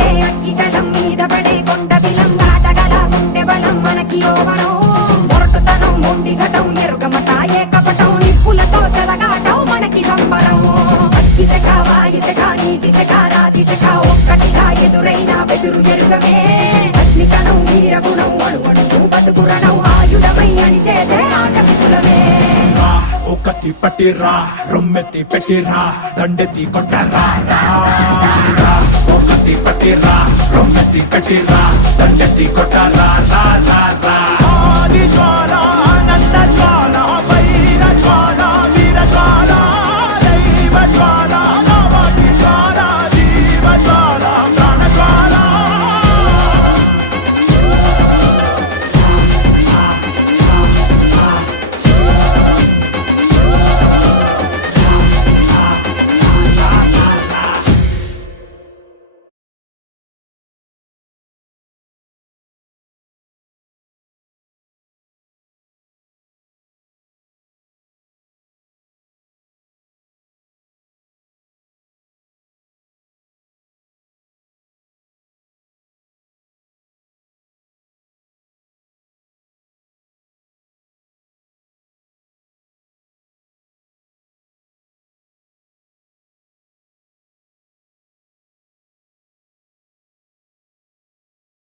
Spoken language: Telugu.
పడే అగ్గి జలం మీద పడే కొండ బిలం దాటగల గుండె బలం మనకి యోవనం మొరటుతనం మొండి ఘటం ఎరుగమట ఏకపటం నిప్పులతో చెలగాటం మనకి సంబరం అగ్గిసెక వాయుసెక నీటిసెక రాతిసెక ఒక్కటిగా ఎదురైన బెదురు ఎరుగమే అగ్నికణం వీరగుణం అణువణువు బతుకురణం ఆయుధమై అని చేసే ఆటవికులమే ఒకటి పట్టిరా రొమ్మెత్తి పెట్టిరా దండెత్తి కొట్టరా ఒకటి పట్టిరా రొమ్మెత్తి పెట్టిరా దండెత్తి కొట్టరా రా రా రా